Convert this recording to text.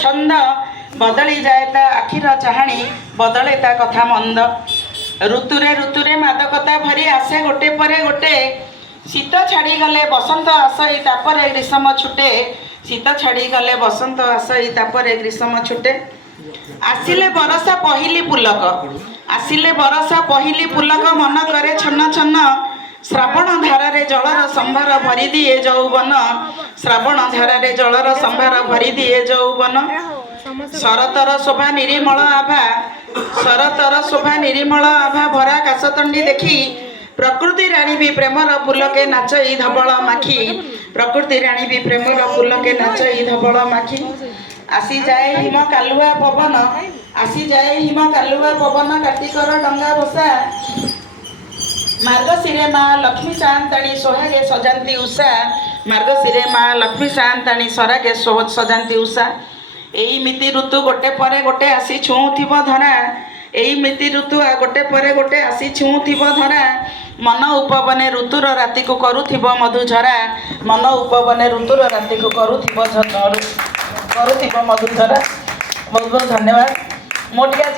छंद बदली जाए ता आखिर चाहाणी बदले ता कथा मंद ऋतुरे ऋतुरे मादकता भरी आसे गोटे परे गोटे शीत छाड़ी गले बसंत आसई तापरे ग्रीष्म छुटे शीत छाड़ी गले बसंत आसई तापरे ग्रीष्म छुटे आसिले बरसा पहिली पुलक आसिले बरसा पहिली पुलक मन करे छन्न छन्न श्रावण धारारे जलर संभार भरी दिए यौवन श्रावण धारारे जलर संभार भरी दिए यौवन शरतर शोभा निरिमल आभा शरतर शोभा निरिमल आभा भरा काशतंडी देखी प्रकृति राणी भी प्रेमर फुलके नाचई धबल माखी प्रकृति राणी भी प्रेमर फुलके नाचई धबल माखी आसी जाए हिम कालुआ पवन आसी जाए हिम कालुआ पवन कार्तिकर डंगा बसा मार्गशिरे माँ लक्ष्मी शांताणी सोहागे सजाती उषा मार्गशिरे माँ लक्ष्मी शांताणी सरागे सजाती उषा एई मिति ऋतु गोटे परे गोटे आसी छुँथिब धरा एई मिति ऋतु गोटे परे गोटे आसी छुँथिब धरा मन उपवने ऋतुर राति को करुथिब मधुझरा मन उपवने ऋतुर राति को करुथिब मधुझरा बहुत बहुत धन्यवाद मोटिया।